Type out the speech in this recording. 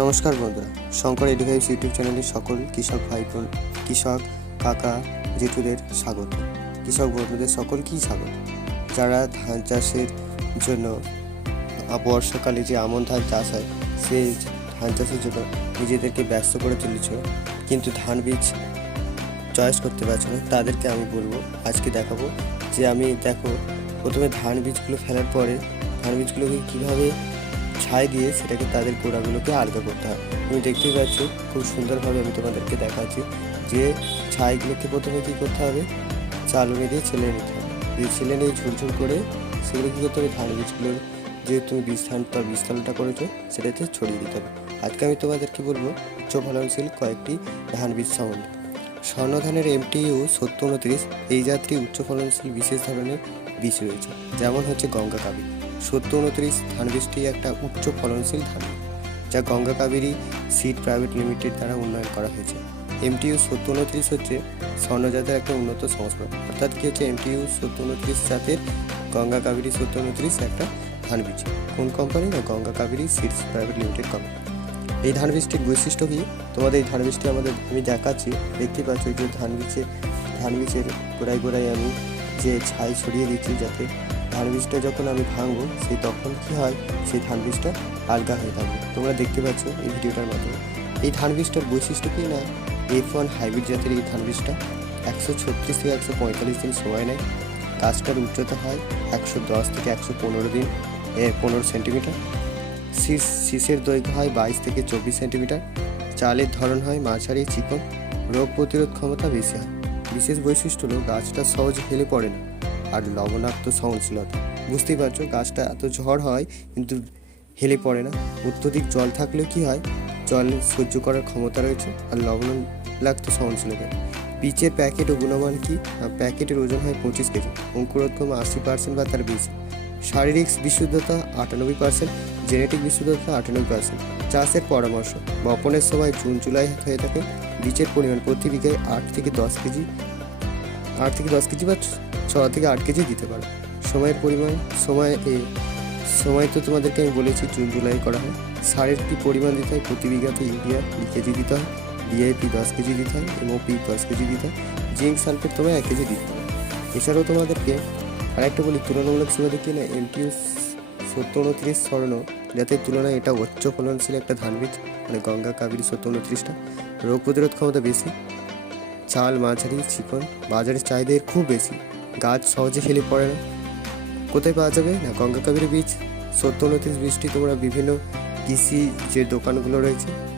নমস্কার বন্ধুরা, Shankar education YouTube চ্যানেলে সকল কৃষক ভাই বোন, কৃষক কাকা, জেঠুদের স্বাগত। কৃষক বন্ধুদের সকলকেই স্বাগত। যারা ধান চাষের জন্য বর্ষাকালে যে আমন ধান চাষ হয় সেই ধান চাষের জন্য নিজেদেরকে ব্যস্ত করে তুলেছ, কিন্তু ধান বীজ চয়েস করতে পারছ না, তাদেরকে আমি বলব, আজকে দেখাবো যে আমি দেখো, প্রথমে ধান বীজগুলো ফেলার পরে ধান বীজগুলোকে কীভাবে ছাই দিয়ে সেটাকে তাদের গোড়াগুলোকে আলগা করতে হয়। তুমি দেখতেই পাচ্ছ, খুব সুন্দরভাবে আমি তোমাদেরকে দেখাচ্ছি যে ছাইগুলোকে প্রথমে কী করতে হবে? চালুনি দিয়ে ছেলে নিতে হবে। দিয়ে ছেলে নিয়ে ঝুরঝুর করে সেগুলো কী করতে হবে? ধান বীজগুলোর যে তুমি বীজ ধান তার বীজতলাটা করেছ, সেটাতে ছড়িয়ে দিতে হবে। আজকে আমি তোমাদেরকে বলব উচ্চ ফলনশীল কয়েকটি ধান বীজ সম্বন্ধে। স্বর্ণ ধানের এমটিইউ সত্তর উনত্রিশ, এই জাতীয় উচ্চ ফলনশীল বিশেষ ধরনের বীজ রয়েছে, যেমন হচ্ছে গঙ্গা কাবি সত্তর উনত্রিশ ধান বীজটি একটা উচ্চ ফলনশীল ধান, যা Ganga Kaveri seed private limited দ্বারা উন্নয়ন করা হয়েছে। এমটিইউ সত্তর উনত্রিশ হচ্ছে স্বর্ণজাতের একটা উন্নত সংস্করণ। অর্থাৎ কি হচ্ছে এমটিইউ সত্তর উনত্রিশ জাতের গঙ্গা কাবেরী সত্তর উনত্রিশ একটা ধান বীজ। কোন কোম্পানি না Ganga Kaveri seeds private limited company এই ধান বীজটির বৈশিষ্ট্য কি? তোমাদের এই ধান বীজটি আমাদের, আমি দেখাচ্ছি, দেখতে পাচ্ছ যে ধান বীজের ধান বীজের গোড়ায় গোড়ায় আমি যে ছাই ছড়িয়ে দিচ্ছি যাতে ধান বীজটা যখন আমি ভাঙবো, সেই তখন কি হয়? সেই ধান বীজটা আলগা হয়ে থাকবে তোমরা দেখতে পাচ্ছ এই ভিডিওটার মাধ্যমে। এই ধান বীজটার বৈশিষ্ট্য কি না? এফ ওয়ান হাইব্রিড জাতের এই ধান বীজটা একশো ছত্রিশ থেকে একশো পঁয়তাল্লিশ দিন সময় নেয়। গাছটার উচ্চতা হয় একশো দশ থেকে একশো পনেরো দিন পনেরো সেন্টিমিটার। শীষ শীষের দৈর্ঘ্য হয় বাইশ থেকে চব্বিশ সেন্টিমিটার। চালের ধরন হয় মাঝারি, চিকন। রোগ প্রতিরোধ ক্ষমতা বেশি হয়। বিশেষ বৈশিষ্ট্য হলো গাছটা সহজে হেলে পড়ে না। আর লবণাক্ত সহনশীলতা। বুঝতেই পারছ, গাছটা এত ঝড় হয়, কিন্তু হেলে পড়ে না। অত্যধিক জল থাকলে কি হয়? জল সহ্য করার ক্ষমতা রয়েছে, আর লবণাক্ত সহনশীলতা। বীজের প্যাকেট ও গুণমান কি? প্যাকেটের ওজন হয় পঁচিশ কেজি। অঙ্কুরোদ্গম আশি পার্সেন্ট বা তার বেশি শারীরিক বিশুদ্ধতা আটানব্বই পার্সেন্ট, জেনেটিক বিশুদ্ধতা আটানব্বই পার্সেন্ট। চাষের পরামর্শ। বপনের সময় জুন, জুলাই হয়ে থাকে। বীজের পরিমাণ প্রতি বিঘায় আট থেকে দশ কেজি। আট থেকে দশ কেজি বা ছ থেকে আট কেজি দিতে পারো। সময়ের পরিমাণ, সময় এ, সময় তো তোমাদেরকে আমি বলেছি জুন, জুলাই করা হয়। সারের কি পরিমাণ দিতে হয়? প্রতি বিঘাতে ইউরিয়া দুই কেজি দিতে হয় ডিআইপি দশ কেজি দিতে হয় এমওপি দশ কেজি দিতে হয়, জিঙ্ক সালফেট তোমায় এক কেজি দিতে হবে। এছাড়াও তোমাদেরকে আরেকটা বলি, তুলনামূলক সীমা দেখি না এমটিউ সত্তর উনত্রিশ স্বর্ণ, যাতে তুলনায় এটা উচ্চ ফলনশীল একটা ধান বীজ মানে গঙ্গা, কাবেরী সত্তর উনত্রিশটা। রোগ প্রতিরোধ ক্ষমতা বেশি, চাল, মাঝারি, চিকন বাজারের চাহিদা খুব বেশি। গাছ সহজে ফেলে পড়ে না। কোথায় পাওয়া যাবে? না গঙ্গা কাবেরী বীজ সত্য উনত্রিশ বীজটি তোমরা বিভিন্ন কৃষি যে দোকানগুলো রয়েছে